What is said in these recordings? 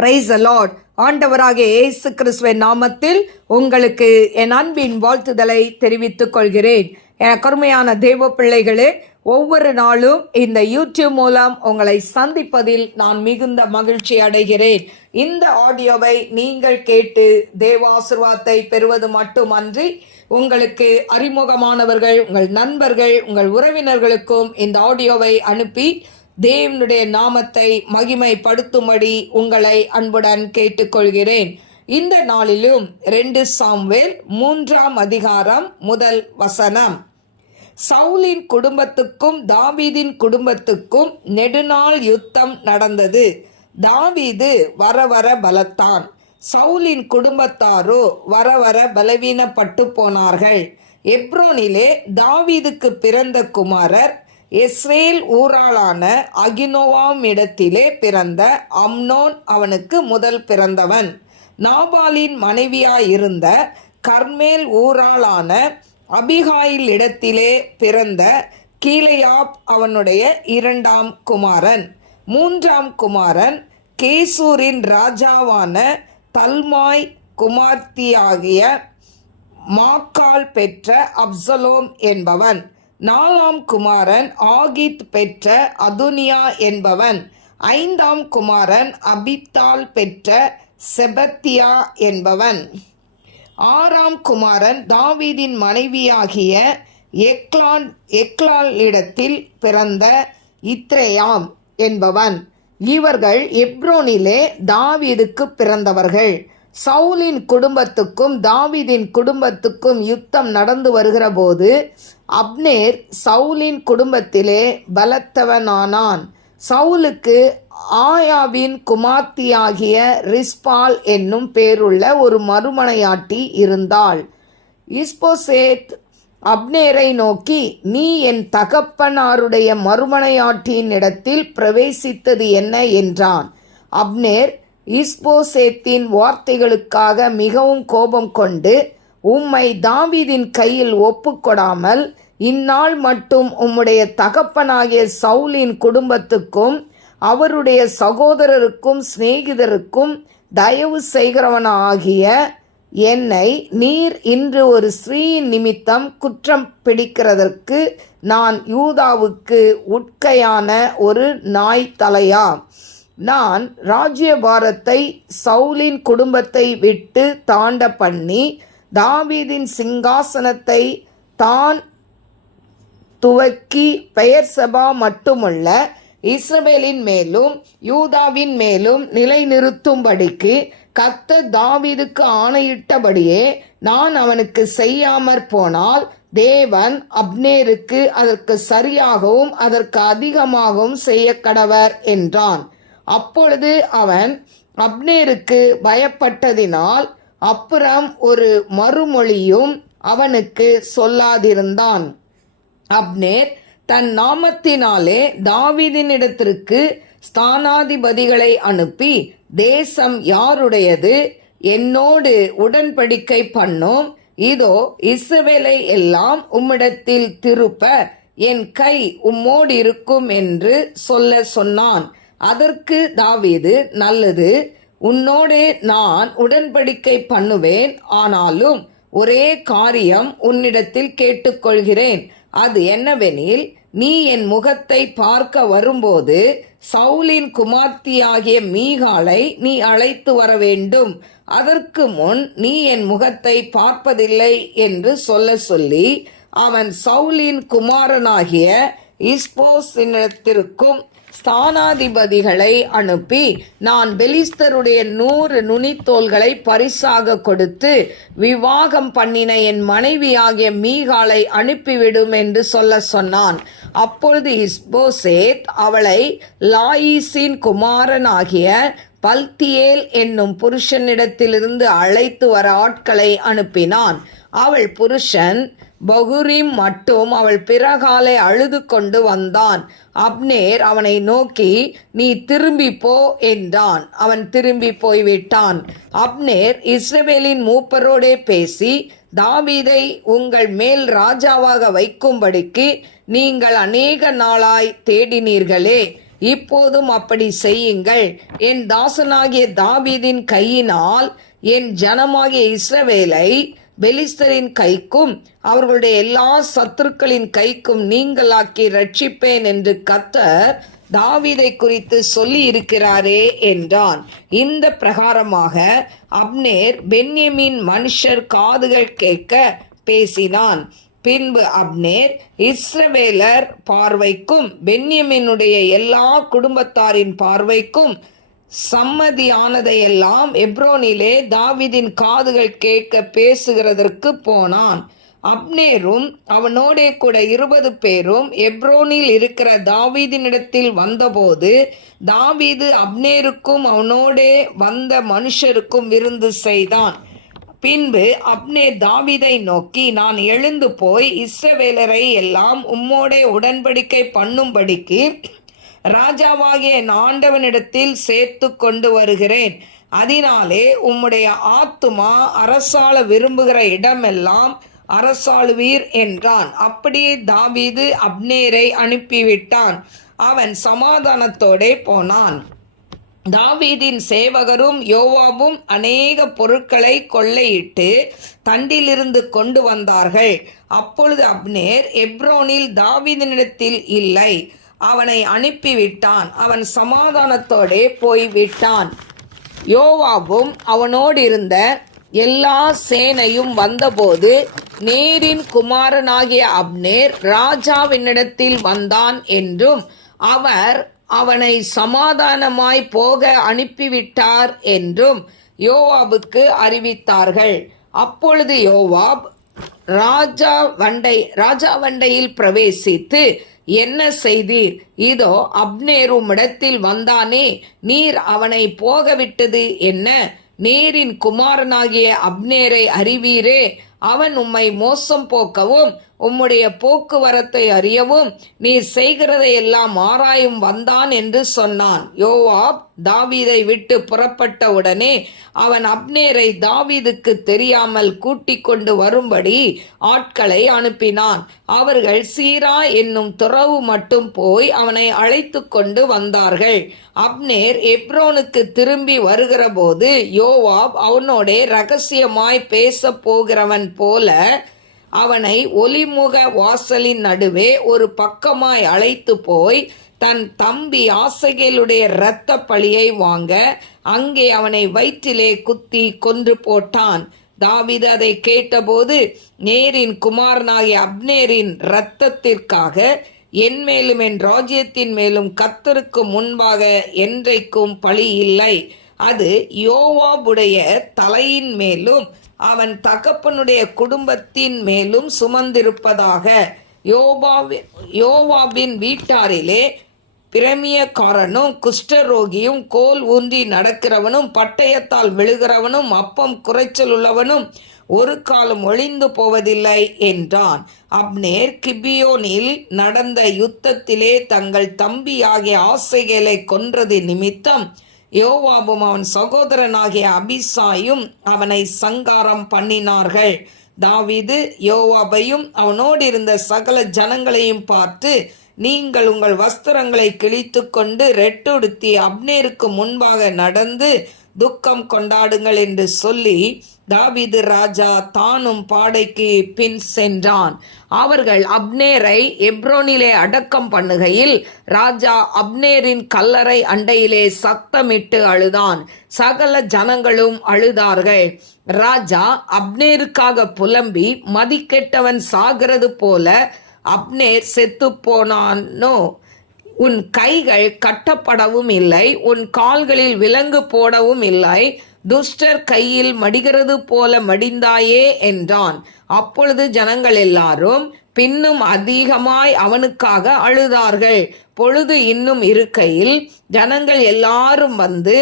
Price allot ஆண்டவராகிய இயேசு கிறிஸ்துவின் நாமத்தில் உங்களுக்கு என் அன்பின் வாழ்த்துதலை தெரிவித்துக் கொள்கிறேன். என் கருமையான தேவ பிள்ளைகளே ஒவ்வொரு நாளும் இந்த யூடியூப் மூலம் உங்களை சந்திப்பதில் நான் மிகுந்த மகிழ்ச்சி அடைகிறேன். இந்த ஆடியோவை நீங்கள் கேட்டு தேவ ஆசிர்வாதத்தை பெறுவது மட்டுமன்றி உங்களுக்கு அறிமுகமானவர்கள் உங்கள் நண்பர்கள் உங்கள் உறவினர்களுக்கும் இந்த ஆடியோவை அனுப்பி தேவனுடைய நாமத்தை மகிமைப்படுத்தும்படி உங்களை அன்புடன் கேட்டுக்கொள்கிறேன். இந்த நாளிலும் ரெண்டு சாம்வேல் மூன்றாம் அதிகாரம் முதல் வசனம். சவுலின் குடும்பத்துக்கும் தாவீதின் குடும்பத்துக்கும் நெடுநாள் யுத்தம் நடந்தது. தாவீது வர வர பலத்தான். சவுலின் குடும்பத்தாரோ வர வர பலவீனப்பட்டு போனார்கள். எப்ரோனிலே தாவீதுக்கு பிறந்த குமாரர் இஸ்ரேல் ஊராளான அகினோவாம் இடத்திலே பிறந்த அம்னோன் அவனுக்கு முதல் பிறந்தவன். நாபாலின் மனைவியாயிருந்த கர்மேல் ஊராளான அபிகாயில் இடத்திலே பிறந்த கீழையாப் அவனுடைய இரண்டாம் குமாரன். மூன்றாம் குமாரன் கேசூரின் ராஜாவான தல்மாய் குமார்த்தியாகிய மாக்கால் பெற்ற அப்சலோம் என்பவன். நாலாம் குமாரன் ஆகித் பெற்ற அதுனியா என்பவன். ஐந்தாம் குமாரன் அபித்தால் பெற்ற செபத்தியா என்பவன். ஆறாம் குமாரன் தாவீதின் மனைவியாகிய எக்லான் எக்லாலிடத்தில் பிறந்த இத்ரேயாம் என்பவன். இவர்கள் எப்ரோனிலே தாவீதுக்கு பிறந்தவர்கள். சவுலின் குடும்பத்துக்கும் தாவீதின் குடும்பத்துக்கும் யுத்தம் நடந்து வருகிற போது அப்னேர் சவுலின் குடும்பத்திலே பலத்தவனானான். சவுலுக்கு ஆயாவின் குமார்த்தியாகிய ரிஸ்பால் என்னும் பேருள்ள ஒரு மறுமனையாட்டி இருந்தாள். இஸ்போசேத் அப்னேரை நோக்கி நீ என் தகப்பனாருடைய மறுமனையாட்டியின் இடத்தில் பிரவேசித்தது என்ன? என்றான். அப்னேர் இஸ்போசேத்தின் வார்த்தைகளுக்காக மிகவும் கோபம் கொண்டு உம்மை தாவீதின் கையில் ஒப்புக்கொடாமல் இந்நாள் மட்டும் உம்முடைய தகப்பனாகிய சவுலின் குடும்பத்துக்கும் அவருடைய சகோதரருக்கும் சிநேகிதருக்கும் தயவு செய்கிறவனாகிய என்னை நீர் இன்று ஒரு ஸ்ரீயின் நிமித்தம் குற்றம் பிடிக்கிறதற்கு நான் யூதாவுக்கு உட்கையான ஒரு நாய் தலையா? நான் ராஜ்யபாரத்தை சவுலின் குடும்பத்தை விட்டு தாண்ட பண்ணி தாவீதின் சிங்காசனத்தை தான் துவக்கி பெயர் சபா மட்டுமல்ல இஸ்ரவேலின் மேலும் யூதாவின் மேலும் நிலைநிறுத்தும்படிக்கு கத்த தாவீதுக்கு ஆணையிட்டபடியே நான் அவனுக்கு செய்யாமற் போனால் தேவன் அப்னேருக்கு அதற்கு சரியாகவும் அதற்கு அதிகமாகவும் செய்ய கடவர் என்றான். அப்பொழுது அவன் அப்னேருக்கு பயப்பட்டதினால் அப்புறம் ஒரு மறுமொழியும் அவனுக்கு சொல்லாதிருந்தான். அப்னேர் தன் நாமத்தினாலே தாவீதினிடத்திற்கு ஸ்தானாதிபதிகளை அனுப்பி தேசம் யாருடையது? என்னோடு உடன்படிக்கை பண்ணோம். இதோ இஸ்ரவேலை எல்லாம் உம்மிடத்தில் திருப்ப என் கை உம்மோடு இருக்கும் என்று சொல்ல சொன்னான். அதற்கு தாவீது நல்லது உன்னோடு நான் உடன்படிக்கை பண்ணுவேன். ஆனாலும் ஒரே காரியம் உன்னிடத்தில் கேட்டுக்கொள்கிறேன். அது என்னவெனில் நீ என் முகத்தை பார்க்க வரும்போது சவுலின் குமார்த்தியாகிய மீகாலை நீ அழைத்து வர வேண்டும். அதற்கு முன் நீ என் முகத்தை பார்ப்பதில்லை என்று சொல்ல சொல்லி அவன் சவுலின் குமாரனாகிய இஸ்போசினத்திற்கும் ஸ்தானாதிபதிகளை அனுப்பி நான் பெலிஸ்தருடைய நூறு நுனித்தோள்களை பரிசாக கொடுத்து விவாகம் பண்ணின என் மனைவியாகிய மீகாலை அனுப்பிவிடும் என்று சொல்ல சொன்னான். அப்பொழுது இஸ்போசேத் அவளை லாயிசின் குமாரனாகிய பல்தியேல் என்னும் புருஷனிடத்திலிருந்து அழைத்து வர ஆட்களை அனுப்பினான். அவள் புருஷன் பகுரிம் மட்டும் அவள் பிறகாலை அழுது கொண்டு வந்தான். அப்னேர் அவனை நோக்கி நீ திரும்பி போ என்றான். அவன் திரும்பி போய்விட்டான். அப்னேர் இஸ்ரவேலின் மூப்பரோடே பேசி தாவீதை உங்கள் மேல் ராஜாவாக வைக்கும்படிக்கு நீங்கள் அநேக நாளாய் தேடினீர்களே இப்போதும் அப்படி செய்யுங்கள். என் தாசனாகிய தாவீதின் கையினால் என் ஜனமாகிய இஸ்ரவேலை பெலிஸ்தரின் கைக்கும் அவர்களுடைய எல்லா சத்துருக்களின் கைக்கும் நீங்களாக்கி ரட்சிப்பேன் என்று கத்தர் தாவீதை குறித்து சொல்லி இருக்கிறாரே என்றான். இந்த பிரகாரமாக அப்னேர் பென்யமின் மனுஷர் காதுகள் கேட்க பேசினான். பின்பு அப்னேர் இஸ்ரவேலர் பார்வைக்கும் பென்யமினுடைய எல்லா குடும்பத்தாரின் பார்வைக்கும் சம்மதியானதையெல்லாம் எப்ரோனிலே தாவிதின் காதுகள் கேட்க பேசுகிறதற்கு போனான். அப்னேரும் அவனோடே கூட இருபது பேரும் எப்ரோனில் இருக்கிற தாவீதினிடத்தில் வந்தபோது தாவீது அப்னேருக்கும் அவனோடே வந்த மனுஷருக்கும் விருந்து செய்தான். பின்பு அப்னே தாவிதை நோக்கி நான் எழுந்து போய் இஸ்ரவேலரை எல்லாம் உம்மோடே உடன்படிக்கை பண்ணும்படிக்கு ராஜாவாகிய என் ஆண்டவனிடத்தில் சேர்த்து கொண்டு வருகிறேன். அதனாலே உம்முடைய ஆத்துமா அரசாள விரும்புகிற இடமெல்லாம் அரசாளுவீர் என்றான். அப்படியே தாவீது அப்னேரை அனுப்பிவிட்டான். அவன் சமாதானத்தோடே போனான். தாவீதின் சேவகரும் யோவாவும் அநேக பொருட்களை கொள்ளையிட்டு தண்டிலிருந்து கொண்டு வந்தார்கள். அப்பொழுது அப்னேர் எப்ரோனில் தாவீதினிடத்தில் இல்லை. அவனை அனுப்பிவிட்டான். அவன் சமாதானத்தோடே போய்விட்டான். யோவாவும் அவனோடு இருந்த எல்லா சேனையும் வந்தபோது நேரின் குமாரனாகிய அப்னேர் ராஜாவினிடத்தில் வந்தான் என்றும் அவர் அவனை சமாதானமாய் போக அனுப்பிவிட்டார் என்றும் யோவாபுக்கு அறிவித்தார்கள். அப்பொழுது யோவாப் ராஜா வண்டை ராஜா வண்டையில் பிரவேசித்து என்ன செய்தீர்? இதோ அப்னேர் உம்மிடத்தில் வந்தானே நீர் அவனை போகவிட்டது என்ன? நீரின் குமாரனாகிய அப்னேரை அறிவீரே அவன் உம்மை மோசம் போக்கவும் உம்முடைய போக்குவரத்தை அறியவும் நீ செய்கிறதை எல்லாம் ஆராயும் வந்தான் என்று சொன்னான். யோவாப் தாவீதை விட்டு புறப்பட்ட உடனே அவன் அப்னேரை தாவீதுக்கு தெரியாமல் கூட்டிக் கொண்டு வரும்படி ஆட்களை அனுப்பினான். அவர்கள் சீரா என்னும் துறவு மட்டும் போய் அவனை அழைத்து கொண்டு வந்தார்கள். அப்னேர் எப்ரோனுக்கு திரும்பி வருகிறபோது யோவாப் அவனோட ரகசியமாய் பேச போகிறவன் போல அவனை ஒலிமுக வாசலின் நடுவே ஒரு பக்கமாய் அழைத்து போய் தன் தம்பி ஆசைகளுடைய இரத்த பழியை வாங்க அங்கே அவனை வயிற்றிலே குத்தி கொன்று போட்டான். தாவித அதை கேட்டபோது நேரின் குமாரனாகிய அப்னேரின் இரத்தத்திற்காக என் மேலும் என் ராஜ்யத்தின் மேலும் கத்தருக்கு முன்பாக என்றைக்கும் பழி இல்லை. அது யோவாபுடைய தலையின் மேலும் அவன் தகப்பனுடைய குடும்பத்தின் மேலும் சுமந்திருப்பதாக யோபாவின் யோவாவின் வீட்டாரிலே பிரமியக்காரனும் குஷ்டரோகியும் கோல் ஊன்றி நடக்கிறவனும் பட்டயத்தால் விழுகிறவனும் அப்பம் குறைச்சல் உள்ளவனும் ஒரு காலம் ஒளிந்து போவதில்லை என்றான். அப்னேர் கிபியோனில் நடந்த யுத்தத்திலே தங்கள் தம்பியாகிய ஆசைகளை கொன்றது நிமித்தம் யோவாபும் அவன் சகோதரனாகிய அபிசாயும் அவனை சங்காரம் பண்ணினார்கள். தாவிது யோவாபையும் அவனோடு இருந்த சகல ஜனங்களையும் பார்த்து நீங்கள் உங்கள் வஸ்திரங்களை கிழித்து கொண்டு ரெட்டுடுத்தி அப்னேருக்கு முன்பாக நடந்து துக்கம் கொண்டாடுங்கள் என்று சொல்லி தாவிது ராஜா தானும் பாடைக்கு பின் சென்றான். அவர்கள் அப்னேரை எப்ரோனிலே அடக்கம் பண்ணுகையில் ராஜா அப்னேரின் கல்லறை அண்டையிலே சத்தமிட்டு அழுதான். சகல ஜனங்களும் அழுதார்கள். ராஜா அப்னேருக்காக புலம்பி மதிக்கெட்டவன் சாகிறது போல அப்னேர் செத்து போனானோ? உன் கைகள் கட்டப்படவும் இல்லை உன் கால்களில் விலங்கு போடவும் இல்லை. துஷ்டர் கையில் மடிகிறது போல மடிந்தாயே என்றான். அப்பொழுது ஜனங்கள் எல்லாரும் பின்னும் அதிகமாய் அவனுக்காக அழுதார்கள். பொழுது இன்னும் இருக்கையில் ஜனங்கள் எல்லாரும் வந்து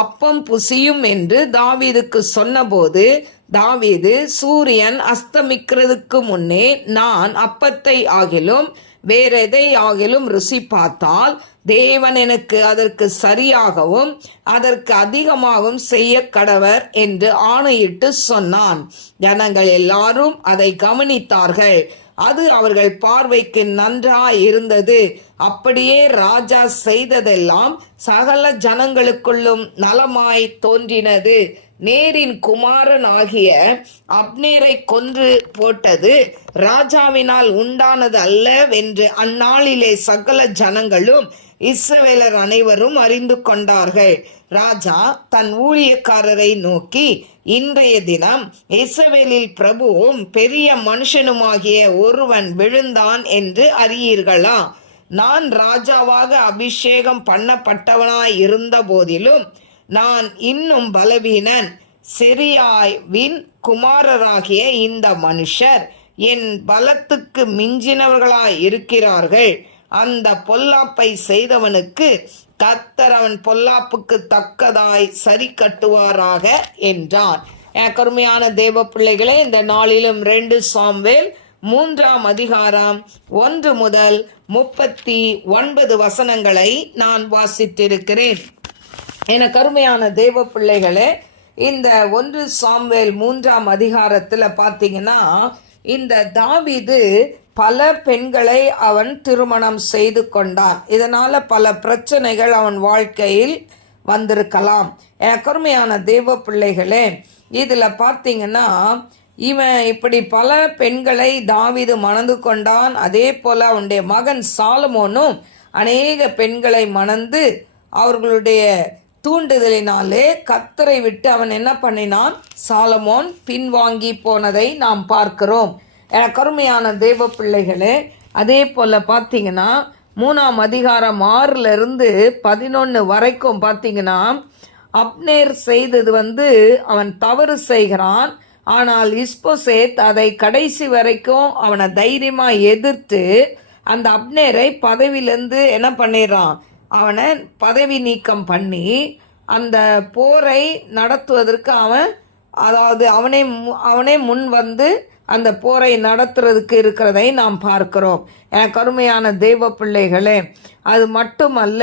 அப்பம் புசியும் என்று தாவீதுக்கு சொன்னபோது தாவீது சூரியன் அஸ்தமிக்கிறதுக்கு முன்னே நான் அப்பத்தை ஆகிலும் வேறெதை ஆகிலும் ருசி பார்த்தால் தேவன் எனக்கு அதற்கு சரியாகவும் அதற்கு அதிகமாகவும் செய்ய கடவர் என்று ஆணையிட்டு சொன்னான். ஜனங்கள் எல்லாரும் அதை கவனித்தார்கள். அது அவர்கள் பார்வைக்கு நன்றாய் இருந்தது அப்படியே ராஜா செய்ததெல்லாம் சகல ஜனங்களுக்குள்ளும் நலமாய் தோன்றினது. நேரின் குமாரன் ஆகிய அப்னேரை கொன்று போட்டது ராஜாவினால் உண்டானது அல்லவென்று அந்நாளிலே சகல ஜனங்களும் இஸ்ரவேலர் அனைவரும் அறிந்து கொண்டார்கள். ராஜா தன் ஊழியக்காரரை நோக்கி இன்றைய தினம் இஸ்ரவேலில் பிரபுவும் பெரிய மனுஷனுமாகிய ஒருவன் விழுந்தான் என்று அறியீர்களா? நான் ராஜாவாக அபிஷேகம் பண்ணப்பட்டவனாய் இருந்த போதிலும் நான் இன்னும் பலவீனன். செரியாய்வின் குமாரராகிய இந்த மனுஷர் என் பலத்துக்கு மிஞ்சினவர்களாய் இருக்கிறார்கள் அந்த பொல்லாப்பை செய்தவனுக்கு கத்தர் அவன் பொல்லாப்புக்கு தக்கதாய் சரி கட்டுவாராக என்றான் என் கருமையான தேவ பிள்ளைகளே இந்த நாளிலும் ரெண்டு சாம்வேல் மூன்றாம் அதிகாரம் ஒன்று முதல் முப்பத்தி ஒன்பது வசனங்களை நான் வாசித்திருக்கிறேன். என கருமையான தேவ பிள்ளைகளே இந்த ஒன்று சாம்வேல் மூன்றாம் அதிகாரத்தில் பார்த்தீங்கன்னா இந்த தாவிது பல பெண்களை அவன் திருமணம் செய்து கொண்டான். இதனால் பல பிரச்சனைகள் அவன் வாழ்க்கையில் வந்திருக்கலாம். என் கருமையான தெய்வ பிள்ளைகளே இதில் பார்த்தீங்கன்னா இவன் இப்படி பல பெண்களை தாவிது மணந்து கொண்டான். அதே போல் அவனுடைய மகன் சாலமோனும் அநேக பெண்களை மணந்து அவர்களுடைய தூண்டுதலினாலே கத்தரை விட்டு அவன் என்ன பண்ணினான்? சாலமோன் பின்வாங்கி போனதை நாம் பார்க்கிறோம். எனக்கு கருமையான தேவ பிள்ளைகளே அதே போல் பார்த்தீங்கன்னா மூணாம் அதிகாரம் ஆறிலிருந்து பதினொன்று வரைக்கும் பார்த்தீங்கன்னா அப்னேர் செய்தது வந்து அவன் தவறு செய்கிறான். ஆனால் இஸ்போசேத் அதை கடைசி வரைக்கும் அவனை தைரியமாக எதிர்த்து அந்த அப்னேரை பதவியிலேருந்து என்ன பண்ணிடுறான்? அவனை பதவி நீக்கம் பண்ணி அந்த போரை நடத்துவதற்கு அவன் அதாவது அவனே மு- அவனே முன் வந்து அந்த போரை நடத்துறதுக்கு இருக்கிறதை நாம் பார்க்கிறோம். என் கருமையான தெய்வ பிள்ளைகளே அது மட்டுமல்ல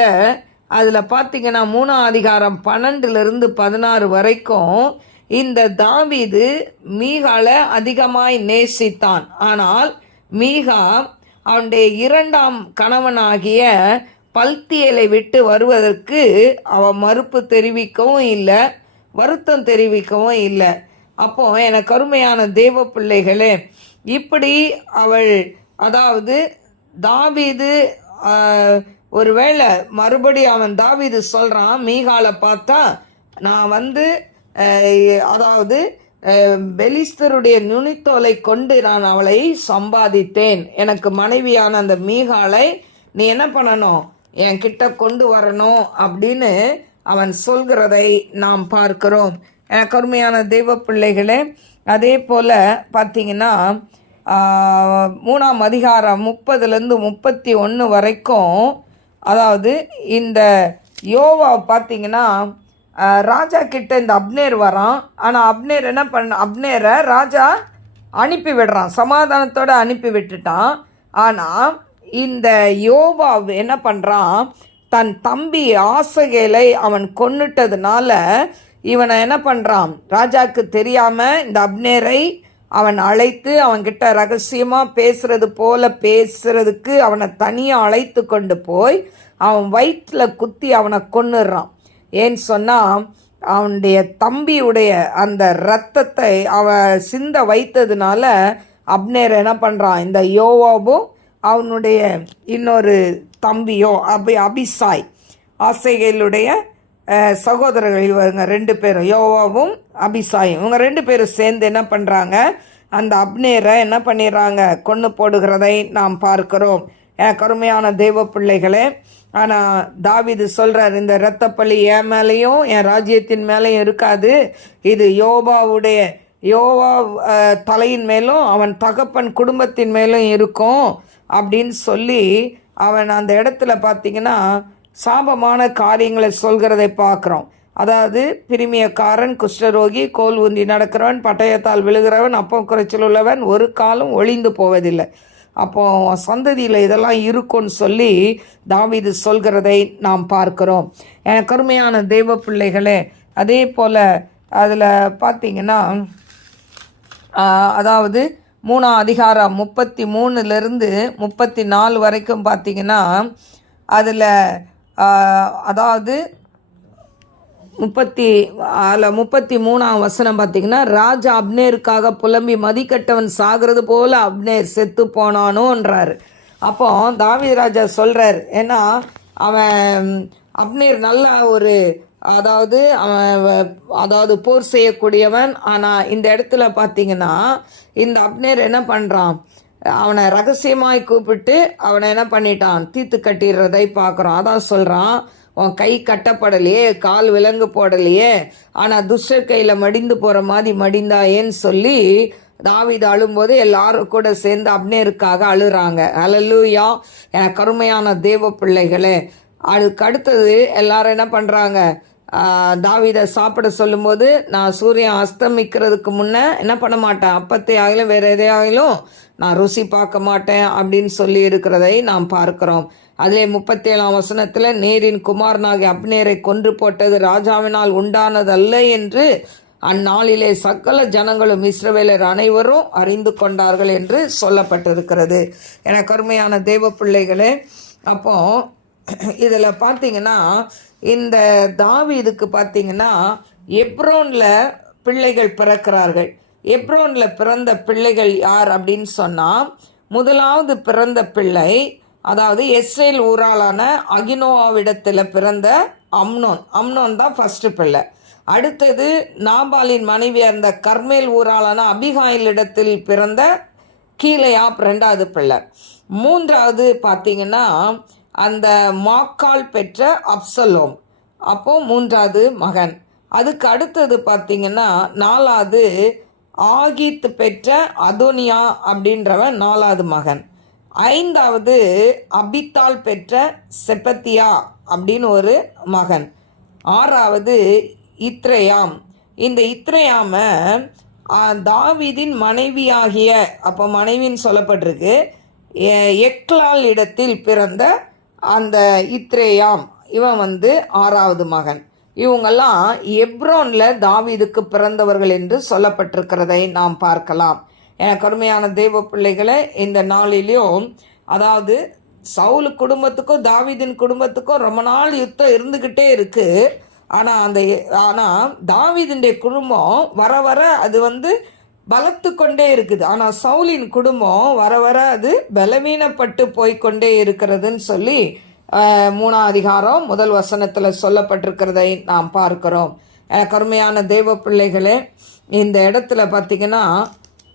அதில் பார்த்தீங்கன்னா மூணாம் அதிகாரம் பன்னெண்டுலேருந்து பதினாறு வரைக்கும் இந்த தாவிது மீகாலை அதிகமாய் நேசித்தான். ஆனால் மீகா அவனுடைய இரண்டாம் கணவனாகிய பல்தியலை விட்டு வருவதற்கு அவன் மறுப்பு தெரிவிக்கவும் இல்லை வருத்தம் தெரிவிக்கவும் இல்லை. அப்போ எனக்கு கருமையான தேவ பிள்ளைகளே இப்படி அவள் அதாவது தாவீது ஒருவேளை மறுபடி அவன் தாவீது சொல்கிறான் மீகாலை பார்த்தா நான் வந்து அதாவது பெலிஸ்தருடைய நுனித்தோலை கொண்டு நான் அவளை சம்பாதித்தேன். எனக்கு மனைவியான அந்த மீகாலை நீ என்ன பண்ணணும்? என்கிட்ட கொண்டு வரணும் அப்படின்னு அவன் சொல்கிறதை நாம் பார்க்கிறோம். எனக்கு அருமையான தெய்வ பிள்ளைகளே அதே போல் பார்த்தீங்கன்னா மூணாம் அதிகாரம் முப்பதுலேருந்து முப்பத்தி ஒன்று வரைக்கும் அதாவது இந்த யோவா பார்த்தீங்கன்னா ராஜா கிட்ட இந்த அப்னேர் வரான். ஆனால் அப்னேர் என்ன பண்ண அப்னேரை ராஜா அனுப்பி விடுறான். சமாதானத்தோடு அனுப்பி விட்டுட்டான். ஆனால் இந்த யோவா என்ன பண்ணுறான் தன் தம்பி ஆசகேலை அவன் கொண்டுட்டதுனால இவனை என்ன பண்ணுறான் ராஜாவுக்கு தெரியாமல் இந்த அப்னேரை அவன் அழைத்து அவன்கிட்ட ரகசியமாக பேசுகிறது போல பேசுறதுக்கு அவனை தனியாக அழைத்து கொண்டு போய் அவன் வயிற்றில் குத்தி அவனை கொன்னுடுறான். ஏன்னு சொன்னால் அவனுடைய தம்பியுடைய அந்த ரத்தத்தை அவன் சிந்த வைத்ததுனால அப்னேர் என்ன பண்ணுறான் இந்த யோவாவும் அவனுடைய இன்னொரு தம்பியோ அபி அபிசாய் ஆசைகளுடைய சகோதரர்கள் இவங்க ரெண்டு பேரும் யோவாவும் அபிசாயும் இவங்க ரெண்டு பேரும் சேர்ந்து என்ன பண்ணுறாங்க அந்த அப்னேரை என்ன பண்ணிடுறாங்க? கொன்று போடுகிறதை நாம் பார்க்கிறோம். என் கருமையான தெய்வ பிள்ளைகளே ஆனால் தாவிது சொல்கிறார் இந்த இரத்தப்பள்ளி என் மேலேயும் என் ராஜ்யத்தின் மேலேயும் இருக்காது. இது யோபாவுடைய யோவா தலையின் மேலும் அவன் தகப்பன் குடும்பத்தின் மேலும் இருக்கும் அப்படின்னு சொல்லி அவன் அந்த இடத்துல பார்த்தீங்கன்னா சாபமான காரியங்களை சொல்கிறதை பார்க்குறோம். அதாவது பிரிமியக்காரன் குஷ்டரோகி கோல் ஊன்றி நடக்கிறவன் பட்டயத்தால் விழுகிறவன் அப்பம் குறைச்சல் உள்ளவன் ஒரு காலம் ஒளிந்து போவதில்லை. அப்போ சந்ததியில் இதெல்லாம் இருக்கும்னு சொல்லி தாவிது சொல்கிறதை நாம் பார்க்கிறோம். என கருமையான தெய்வ பிள்ளைகளே அதே போல் அதில் பார்த்தீங்கன்னா அதாவது மூணாம் அதிகாரம் முப்பத்தி மூணுலேருந்து முப்பத்தி நாலு வரைக்கும் பார்த்தீங்கன்னா அதில் அதாவது முப்பத்தி அதில் முப்பத்தி மூணாம் வசனம் பார்த்தீங்கன்னா ராஜா அப்னேருக்காக புலம்பி மதிக்கட்டவன் சாகிறது போல் அப்னேர் செத்து போனானோன்றார் அப்போ தாவித ராஜா சொல்கிறார் ஏன்னா அவன் அப்னேர் நல்ல ஒரு அதாவது அவன் வ- அதாவது போர் செய்யக்கூடியவன். ஆனால் இந்த இடத்துல பார்த்தீங்கன்னா இந்த அப்னேர் என்ன பண்ணுறான் அவனை ரகசியமாய் கூப்பிட்டு அவனை என்ன பண்ணிட்டான்? தீத்து கட்டிடுறதை பார்க்குறோம் அதான் சொல்கிறான் உன் கை கட்டப்படலையே கால் விலங்கு போடலையே. ஆனால் துஷ்டர் கையில் மடிந்து போகிற மாதிரி மடிந்தாயேன்னு சொல்லி தாவிது அழும்போது எல்லாரும் கூட சேர்ந்து அப்னேருக்காக அழுகிறாங்க அழலூயா என கருமையான தேவ பிள்ளைகளே. அதுக்கு அடுத்தது எல்லாரும் என்ன பண்ணுறாங்க தாவிதை சாப்பிட சொல்லும்போது நான் சூரியன் அஸ்தமிக்கிறதுக்கு முன்னே என்ன பண்ண மாட்டேன்? அப்பத்தை ஆகிலும் வேறு எதையாகிலும் நான் ருசி பார்க்க மாட்டேன் அப்படின்னு சொல்லி இருக்கிறதை நாம் பார்க்கிறோம். அதிலே முப்பத்தேழாம் வசனத்தில் நேரின் குமாரனாகி அப்னேரை கொன்று போட்டது ராஜாவினால் உண்டானதல்ல என்று அந்நாளிலே சகல ஜனங்களும் இஸ்ரவேலர் அனைவரும் அறிந்து கொண்டார்கள் என்று சொல்லப்பட்டிருக்கிறது. என கருமையான தேவ பிள்ளைகளே அப்போ இதில் பார்த்தீங்கன்னா இந்த தாவீதுக்கு பார்த்தீங்கன்னா எப்ரோனில் பிள்ளைகள் பிறக்கிறார்கள். எப்ரோனில் பிறந்த பிள்ளைகள் யார் அப்படின்னு சொன்னால் முதலாவது பிறந்த பிள்ளை அதாவது எஸ்ரேல் ஊராளான அகினோவாவிடத்தில் பிறந்த அம்னோன். அம்னோன் தான் ஃபஸ்ட்டு பிள்ளை. அடுத்தது நாபாலின் மனைவியாக இருந்த கர்மேல் ஊராளான அபிகாயிலிடத்தில் பிறந்த கீழையாப் ரெண்டாவது பிள்ளை. மூன்றாவது பார்த்தீங்கன்னா அந்த மாக்கால் பெற்ற அப்சலோம். அப்போது மூன்றாவது மகன். அதுக்கு அடுத்தது பார்த்தீங்கன்னா நாலாவது ஆகித் பெற்ற அதோனியா அப்படின்றவன் நாலாவது மகன். ஐந்தாவது அபித்தால் பெற்ற செப்பத்தியா அப்படின்னு ஒரு மகன். ஆறாவது இத்ரேயாம். இந்த இத்ரேயாம தாவிதின் மனைவியாகிய அப்போ மனைவின்னு சொல்லப்பட்டிருக்கு எ- எக்லால் இடத்தில் பிறந்த அந்த இத்ரேயாம் இவன் வந்து ஆறாவது மகன். இவங்கெல்லாம் எப்ரோனில் தாவீதுக்கு பிறந்தவர்கள் என்று சொல்லப்பட்டிருக்கிறதை நாம் பார்க்கலாம். என கருமையான தெய்வ பிள்ளைகளை இந்த நாளிலையும் அதாவது சவுல் குடும்பத்துக்கும் தாவீதின் குடும்பத்துக்கும் ரொம்ப நாள் யுத்தம் இருந்துக்கிட்டே இருக்குது ஆனால் அந்த ஆனால் தாவீதினுடைய குடும்பம் வர வர அது வந்து பலத்து கொண்டே இருக்குது. ஆனால் சவுலின் குடும்பம் வர வர அது பலவீனப்பட்டு போய்க்கொண்டே இருக்கிறதுன்னு சொல்லி மூணாம் அதிகாரம் முதல் வசனத்தில் சொல்லப்பட்டிருக்கிறதை நாம் பார்க்கிறோம். எனக்கு அருமையான பிள்ளைகளே இந்த இடத்துல பார்த்திங்கன்னா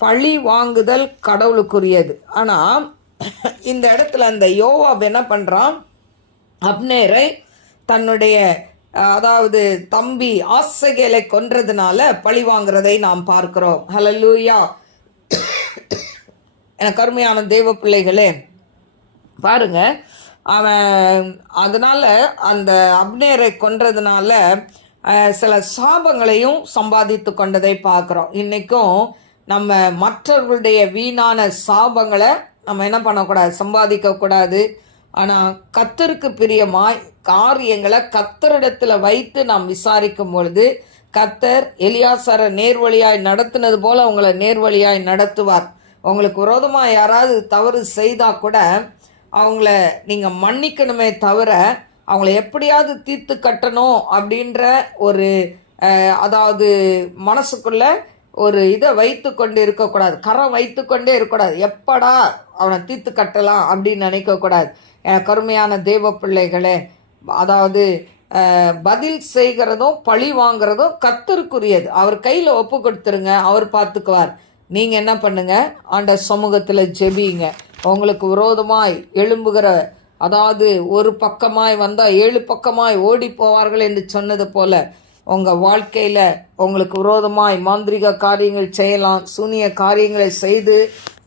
பழி வாங்குதல் கடவுளுக்குரியது. ஆனால் இந்த இடத்துல அந்த யோவாப் என்ன பண்ணுறான் அப்னேரை தன்னுடைய அதாவது தம்பி ஆசைகளை கொன்றதுனால பழி வாங்குறதை நாம் பார்க்கிறோம். ஹலலூயா எனக்கு கருமையான தெய்வ பிள்ளைகளே பாருங்க. அவன் அதனால் அந்த அப்னேரை கொன்றதுனால சில சாபங்களையும் சம்பாதித்து கொண்டதை பார்க்குறோம். இன்றைக்கும் நம்ம மற்றவர்களுடைய வீணான சாபங்களை நம்ம என்ன பண்ணக்கூடாது? சம்பாதிக்கக்கூடாது. ஆனால் கத்தருக்கு பிரியமாய் காரியங்களை கத்தரிடத்தில் வைத்து நாம் விசாரிக்கும் பொழுது கத்தர் எலியாசாரை நேர்வழியாய் நடத்தினது போல் அவங்கள நேர்வழியாய் நடத்துவார். உங்களுக்கு விரோதமாக யாராவது தவறு செய்தால் கூட அவங்கள நீங்கள் மன்னிக்கணுமே தவிர அவங்கள எப்படியாவது தீர்த்து கட்டணும் அப்படின்ற ஒரு அதாவது மனசுக்குள்ள ஒரு இதை வைத்து கொண்டு இருக்கக்கூடாது. கரம் வைத்து கொண்டே இருக்கக்கூடாது. எப்படா அவனை தீர்த்து கட்டலாம் அப்படின்னு நினைக்கக்கூடாது. கருமையான தேவ பிள்ளைகளே அதாவது பதில் செய்கிறதும் பழி வாங்குறதும் கத்தருக்குரியது அவர் கையில் ஒப்பு கொடுத்துருங்க அவர் பார்த்துக்குவார். நீங்கள் என்ன பண்ணுங்க? ஆண்ட சமூகத்தில் ஜெபிங்க. உங்களுக்கு விரோதமாய் எழும்புகிற அதாவது ஒரு பக்கமாய் வந்தால் ஏழு பக்கமாய் ஓடி போவார்கள் என்று சொன்னது போல உங்கள் வாழ்க்கையில் உங்களுக்கு விரோதமாய் மாந்திரிக காரியங்கள் செய்யலாம் சூனிய காரியங்களை செய்து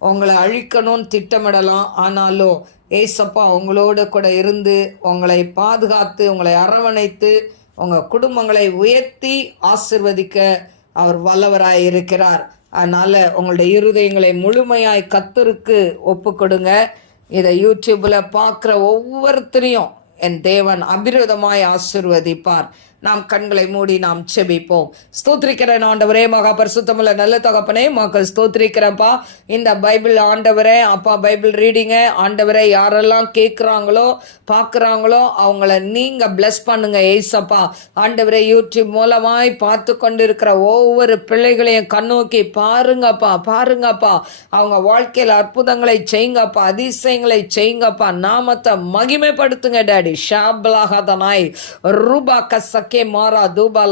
உங்களை அழிக்கணும்னு திட்டமிடலாம். ஆனாலும் ஏசப்பா உங்களோட கூட இருந்து உங்களை பாதுகாத்து உங்களை அரவணைத்து உங்கள் குடும்பங்களை உயர்த்தி ஆசிர்வதிக்க அவர் வல்லவராய் இருக்கிறார். அதனால் உங்களுடைய இருதயங்களை முழுமையாய் கத்தருக்கு ஒப்பு கொடுங்க. இதை யூடியூப்பில் பார்க்குற ஒவ்வொருத்தரையும் என் தேவன் அபிரதமாய் ஆசிர்வதிப்பார். நாம் கண்களை மூடி நாம் செபிப்போம். ஸ்தோத்திரிக்கிறேன் ஆண்டவரே மகா பரிசுத்தமுள்ள நல்ல தகப்பனே மக்கள் ஸ்தோத்திரிக்கிறப்பா இந்த பைபிள் ஆண்டவரே அப்பா பைபிள் ரீடிங்கை. ஆண்டவரே யாரெல்லாம் கேட்குறாங்களோ பார்க்குறாங்களோ அவங்கள நீங்கள் பிளஸ் பண்ணுங்க ஏசப்பா. ஆண்டவரே யூடியூப் மூலமாய் பார்த்து கொண்டு இருக்கிற ஒவ்வொரு பிள்ளைகளையும் கண்ணோக்கி பாருங்கப்பா பாருங்கப்பா. அவங்க வாழ்க்கையில் அற்புதங்களை செய்யுங்கப்பா அதிசயங்களை செய்யுங்கப்பா. நாமத்தை மகிமைப்படுத்துங்க டேடி. ஷாப்லாகதனாய் ரூபா கே மாறா. தூபா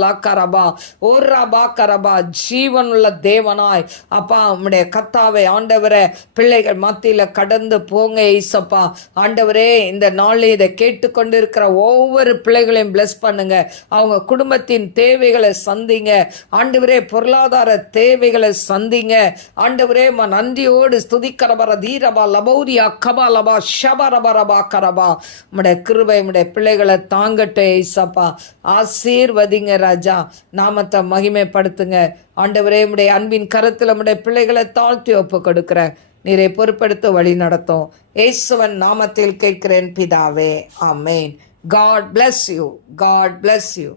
ஓர் ஓர்ரபா கரபா. ஜீவனுள்ள தேவனாய். அப்பா உம்முடைய கத்தாவை ஆண்டவரே பிள்ளைகள் மத்தியில் கடந்து போங்க ஈசப்பா. ஆண்டவரே இந்த நாளில் இதை கேட்டுக்கொண்டு இருக்கிற ஒவ்வொரு பிள்ளைகளையும் பிளஸ் பண்ணுங்க. அவங்க குடும்பத்தின் தேவைகளை சந்திங்க. ஆண்டவரே பொருளாதார தேவைகளை சந்திங்க. ஆண்டவரே ம நன்றியோடு ஸ்துதிக்கரபர தீரபா லபௌரி அக்கபா லபா ஷபரபரபா கரபா. உம்முடைய கிருபை உம்முடைய பிள்ளைகளை தாங்கட்டும் ஏசப்பா ஆசீர்வதிங்க ராஜா. நாமத்தை மகிமைப்படுத்துங்க. ஆண்டவரே உடைய அன்பின் கரத்தில் நம்முடைய பிள்ளைகளை தாழ்த்தி ஒப்பு கொடுக்குறேன். நீரை பொறுப்படுத்த வழி நடத்தும். ஏசுவன் நாமத்தில் கேட்கிறேன் பிதாவே. ஆமேன். God bless you God bless you